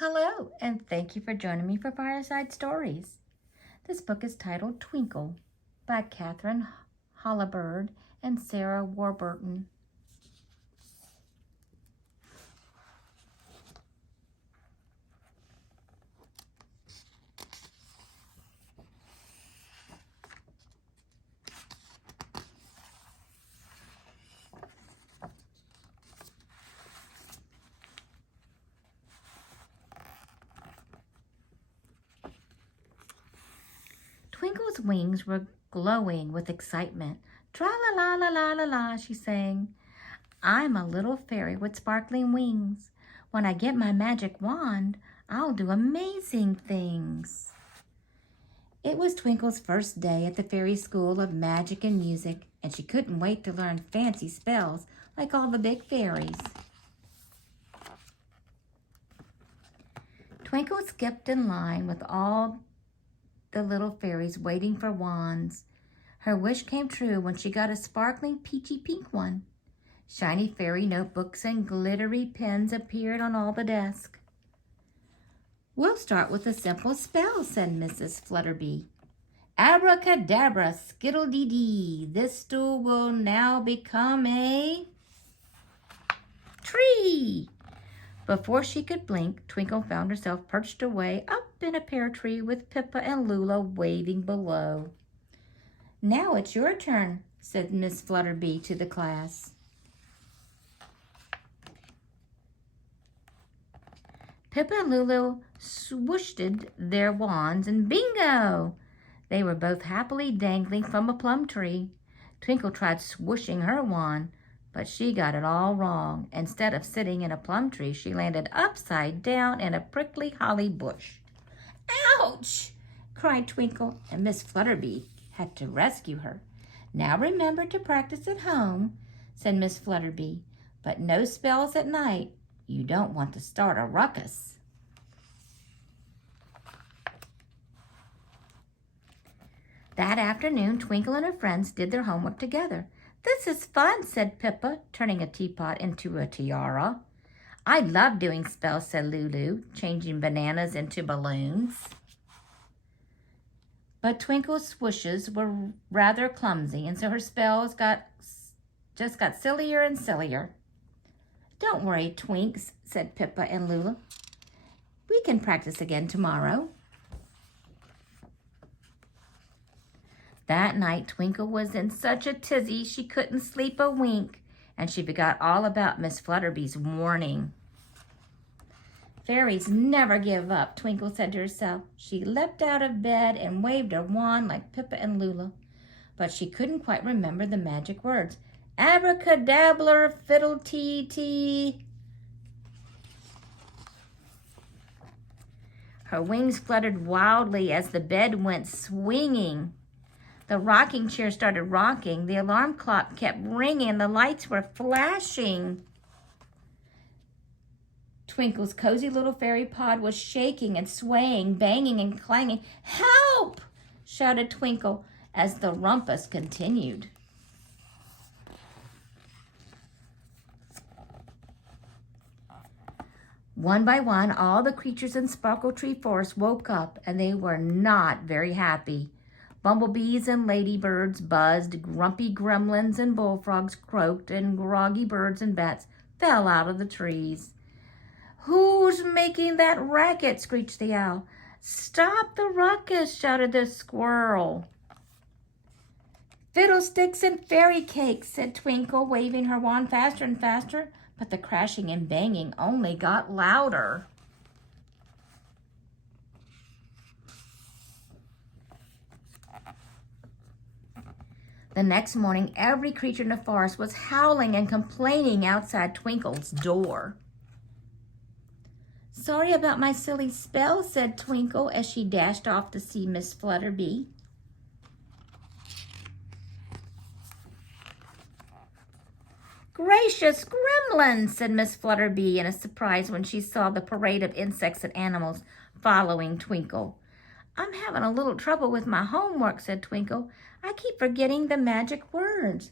Hello, and thank you for joining me for Fireside Stories. This book is titled Twinkle by Catherine Hollibird and Sarah Warburton. Twinkle's wings were glowing with excitement. Tra-la-la-la-la-la-la, she sang. I'm a little fairy with sparkling wings. When I get my magic wand, I'll do amazing things. It was Twinkle's first day at the fairy school of magic and music, and she couldn't wait to learn fancy spells like all the big fairies. Twinkle skipped in line with all the little fairies waiting for wands. Her wish came true when she got a sparkling peachy pink one. Shiny fairy notebooks and glittery pens appeared on all the desks. We'll start with a simple spell, said Mrs. Flutterby. Abracadabra, skittle-dee-dee, this stool will now become a tree. Before she could blink, Twinkle found herself perched away up in a pear tree with Pippa and Lula waving below. Now it's your turn, said Miss Flutterby to the class. Pippa and Lulu swooshed their wands and bingo! They were both happily dangling from a plum tree. Twinkle tried swooshing her wand, but she got it all wrong. Instead of sitting in a plum tree, she landed upside down in a prickly holly bush. Ouch! Cried Twinkle, and Miss Flutterby had to rescue her. Now remember to practice at home, said Miss Flutterby, but no spells at night. You don't want to start a ruckus. That afternoon, Twinkle and her friends did their homework together. This is fun, said Pippa, turning a teapot into a tiara. I love doing spells, said Lulu, changing bananas into balloons. But Twinkle's swooshes were rather clumsy, and so her spells just got sillier and sillier. Don't worry, Twinks, said Pippa and Lula. We can practice again tomorrow. That night, Twinkle was in such a tizzy she couldn't sleep a wink, and she forgot all about Miss Flutterby's warning. Fairies never give up, Twinkle said to herself. She leapt out of bed and waved her wand like Pippa and Lula, but she couldn't quite remember the magic words. Abracadabra, fiddle-tee-tee. Her wings fluttered wildly as the bed went swinging. The rocking chair started rocking. The alarm clock kept ringing. The lights were flashing. Twinkle's cozy little fairy pod was shaking and swaying, banging and clanging. Help! Shouted Twinkle as the rumpus continued. One by one, all the creatures in Sparkle Tree Forest woke up, and they were not very happy. Bumblebees and ladybirds buzzed, grumpy gremlins and bullfrogs croaked, and groggy birds and bats fell out of the trees. Who's making that racket? Screeched the owl. Stop the ruckus, shouted the squirrel. Fiddlesticks and fairy cakes, said Twinkle, waving her wand faster and faster, but the crashing and banging only got louder. The next morning, every creature in the forest was howling and complaining outside Twinkle's door. Sorry about my silly spell, said Twinkle as she dashed off to see Miss Flutterby. Gracious gremlins, said Miss Flutterby in a surprise when she saw the parade of insects and animals following Twinkle. I'm having a little trouble with my homework, said Twinkle. I keep forgetting the magic words.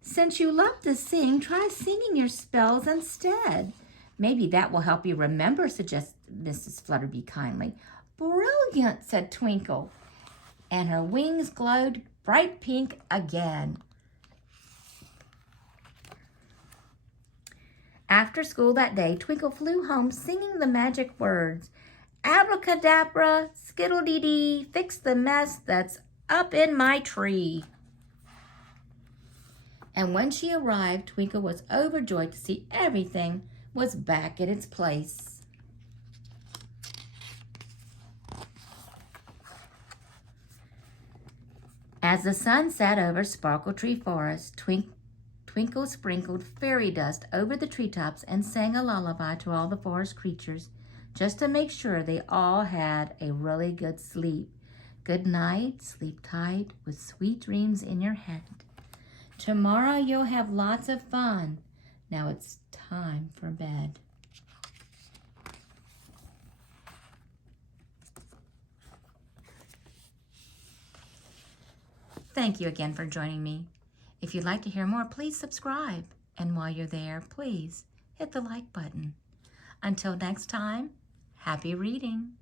Since you love to sing, try singing your spells instead. Maybe that will help you remember, suggested Mrs. Flutterby kindly. Brilliant, said Twinkle, and her wings glowed bright pink again. After school that day, Twinkle flew home singing the magic words, Abracadabra, skittle-dee-dee, fix the mess that's up in my tree. And when she arrived, Twinkle was overjoyed to see everything was back in its place. As the sun set over Sparkle Tree Forest, Twinkle sprinkled fairy dust over the treetops and sang a lullaby to all the forest creatures, just to make sure they all had a really good sleep. Good night, sleep tight, with sweet dreams in your head. Tomorrow you'll have lots of fun. Now it's time for bed. Thank you again for joining me. If you'd like to hear more, please subscribe. And while you're there, please hit the like button. Until next time, happy reading.